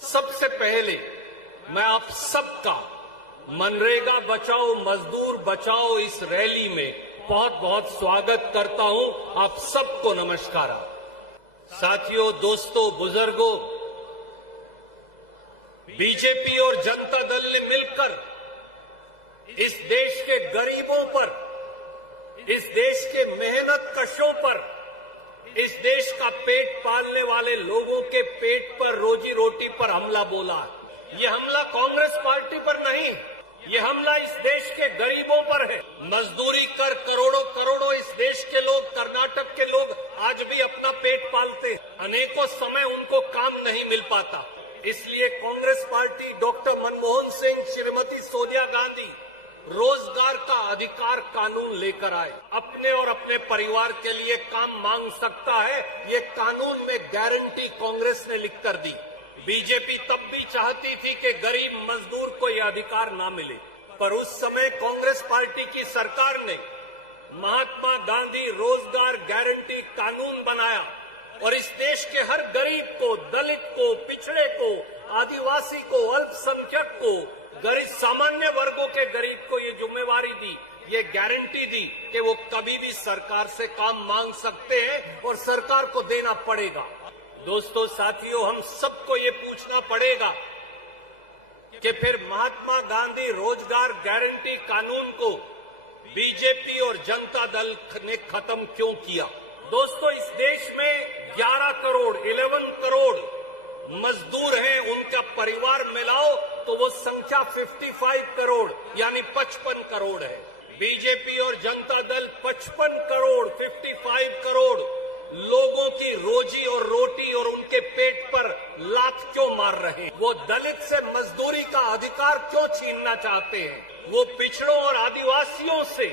सबसे पहले मैं आप सबका मनरेगा बचाओ मजदूर बचाओ इस रैली में बहुत बहुत स्वागत करता हूं। आप सबको नमस्कार। साथियों, दोस्तों, बुजुर्गों, बीजेपी और जनता दल ने मिलकर इस देश के गरीबों पर, इस देश के मेहनत कशों पर, इस देश का पेट पालने वाले लोगों के पेट पर, रोजी रोटी पर हमला बोला। ये हमला कांग्रेस पार्टी पर नहीं, ये हमला इस देश के गरीबों पर है। मजदूरी कर करोड़ों करोड़ों इस देश के लोग, कर्नाटक के लोग आज भी अपना पेट पालते हैं। अनेकों समय उनको काम नहीं मिल पाता। इसलिए कांग्रेस पार्टी, डॉक्टर मनमोहन सिंह, श्रीमती सोनिया गांधी रोजगार का अधिकार कानून लेकर आए। अपने और अपने परिवार के लिए काम मांग सकता है, ये कानून में गारंटी कांग्रेस ने लिखकर दी। बीजेपी तब भी चाहती थी कि गरीब मजदूर को यह अधिकार ना मिले, पर उस समय कांग्रेस पार्टी की सरकार ने महात्मा गांधी रोजगार गारंटी कानून बनाया और इस देश के हर गरीब को, दलित को, पिछड़े को, आदिवासी को, अल्पसंख्यक को, गरीब सामान्य वर्गों के गरीब को ये जिम्मेवारी दी, ये गारंटी दी कि वो कभी भी सरकार से काम मांग सकते हैं और सरकार को देना पड़ेगा। दोस्तों, साथियों, हम सबको ये पूछना पड़ेगा कि फिर महात्मा गांधी रोजगार गारंटी कानून को बीजेपी और जनता दल ने खत्म क्यों किया? दोस्तों, इस देश में 11 करोड़ मजदूर हैं, उनका परिवार मिलाओ तो वो संख्या 55 करोड़ यानी 55 करोड़ है। बीजेपी और जनता दल 55 करोड़ लोगों की रोजी और रोटी और उनके पेट पर लात क्यों मार रहे हैं? वो दलित से मजदूरी का अधिकार क्यों छीनना चाहते हैं? वो पिछड़ों और आदिवासियों से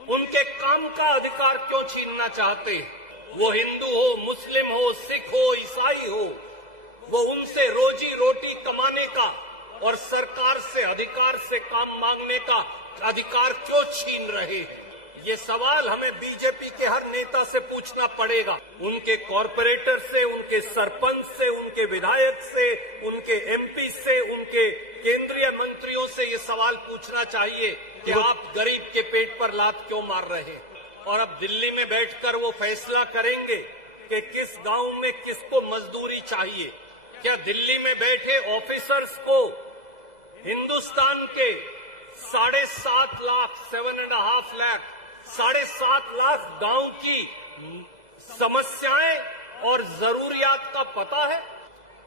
उनके काम का अधिकार क्यों छीनना चाहते हैं? वो हिंदू हो, मुस्लिम हो, सिख हो, ईसाई हो, वो उनसे रोजी रोटी कमाने का और सरकार से अधिकार से काम मांगने का अधिकार क्यों छीन रहे हैं? ये सवाल हमें बीजेपी के हर नेता से पूछना पड़ेगा। उनके कॉरपोरेटर से, उनके सरपंच से, उनके विधायक से, उनके एमपी से, उनके केंद्रीय मंत्रियों से ये सवाल पूछना चाहिए कि आप गरीब के पेट पर लात क्यों मार रहे हैं? और अब दिल्ली में बैठकर वो फैसला करेंगे कि किस गांव में किसको मजदूरी चाहिए। क्या दिल्ली में बैठे ऑफिसर्स को हिंदुस्तान के 7.5 लाख 7.5 लाख गांव की समस्याएं और जरूरियात का पता है?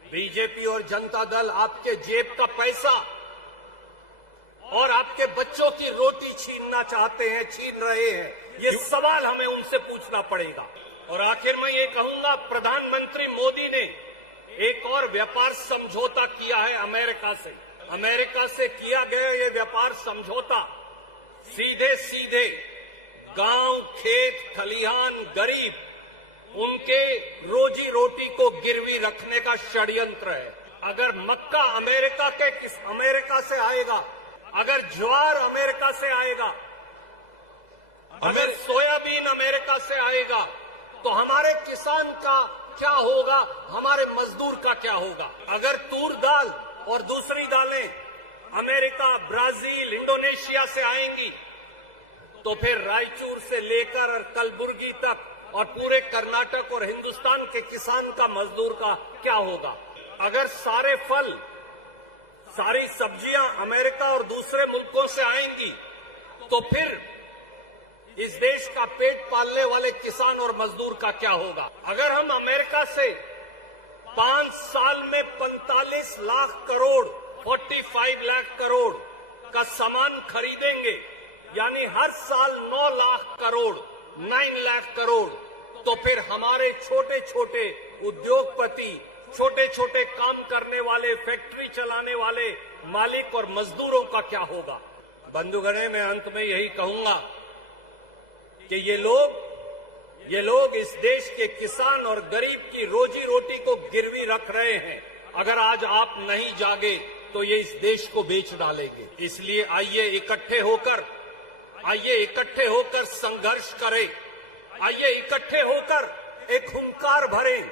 बीजेपी और जनता दल आपके जेब का पैसा और आपके बच्चों की रोटी छीनना चाहते हैं, छीन रहे हैं। ये सवाल हमें उनसे पूछना पड़ेगा। और आखिर में ये कहूंगा, प्रधानमंत्री मोदी ने एक और व्यापार समझौता किया है अमेरिका से। अमेरिका से किया गया ये व्यापार समझौता सीधे सीधे गांव, खेत, खलिहान, गरीब उनके रोजी रोटी को गिरवी रखने का षड्यंत्र है। अगर मक्का अमेरिका से आएगा, अगर ज्वार अमेरिका से आएगा, अगर सोयाबीन अमेरिका से आएगा, तो हमारे किसान का क्या होगा, हमारे मजदूर का क्या होगा? अगर तूर दाल और दूसरी दालें अमेरिका, ब्राजील, इंडोनेशिया से आएंगी, तो फिर रायचूर से लेकर और कलबुर्गी तक और पूरे कर्नाटक और हिंदुस्तान के किसान का, मजदूर का क्या होगा? अगर सारे फल, सारी सब्जियां अमेरिका और दूसरे मुल्कों से आएंगी, तो फिर इस देश का पेट पालने वाले किसान और मजदूर का क्या होगा? अगर हम अमेरिका से 5 साल में 45 लाख करोड़ 45 लाख करोड़ का सामान खरीदेंगे, यानी हर साल 9 लाख करोड़ 9 लाख करोड़, तो फिर हमारे छोटे छोटे उद्योगपति, छोटे छोटे काम करने वाले, फैक्ट्री चलाने वाले मालिक और मजदूरों का क्या होगा? बंधुगणे, मैं अंत में यही कहूंगा कि ये लोग इस देश के किसान और गरीब की रोजी रोटी को गिरवी रख रहे हैं। अगर आज आप नहीं जागे तो ये इस देश को बेच डालेंगे। इसलिए आइए इकट्ठे होकर संघर्ष करें। आइए इकट्ठे होकर एक हुंकार भरें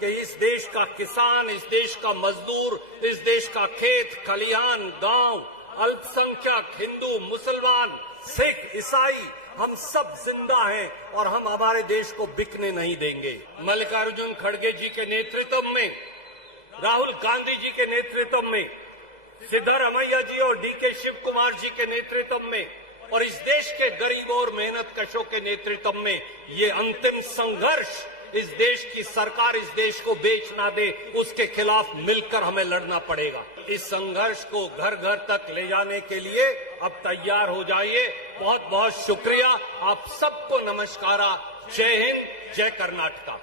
कि इस देश का किसान, इस देश का मजदूर, इस देश का खेत खलिहान, गांव, अल्पसंख्यक, हिंदू, मुसलमान, सिख, ईसाई, हम सब जिंदा हैं और हम हमारे देश को बिकने नहीं देंगे। मल्लिकार्जुन खड़गे जी के नेतृत्व में, राहुल गांधी जी के नेतृत्व में, सिद्धारमैया जी और डीके शिव कुमार जी के नेतृत्व में और इस देश के गरीबों और मेहनत कशों के नेतृत्व में ये अंतिम संघर्ष, इस देश की सरकार इस देश को बेच ना दे, उसके खिलाफ मिलकर हमें लड़ना पड़ेगा। इस संघर्ष को घर घर तक ले जाने के लिए अब तैयार हो जाइए। बहुत बहुत शुक्रिया, आप सबको नमस्कारा। जय हिंद, जय कर्नाटका।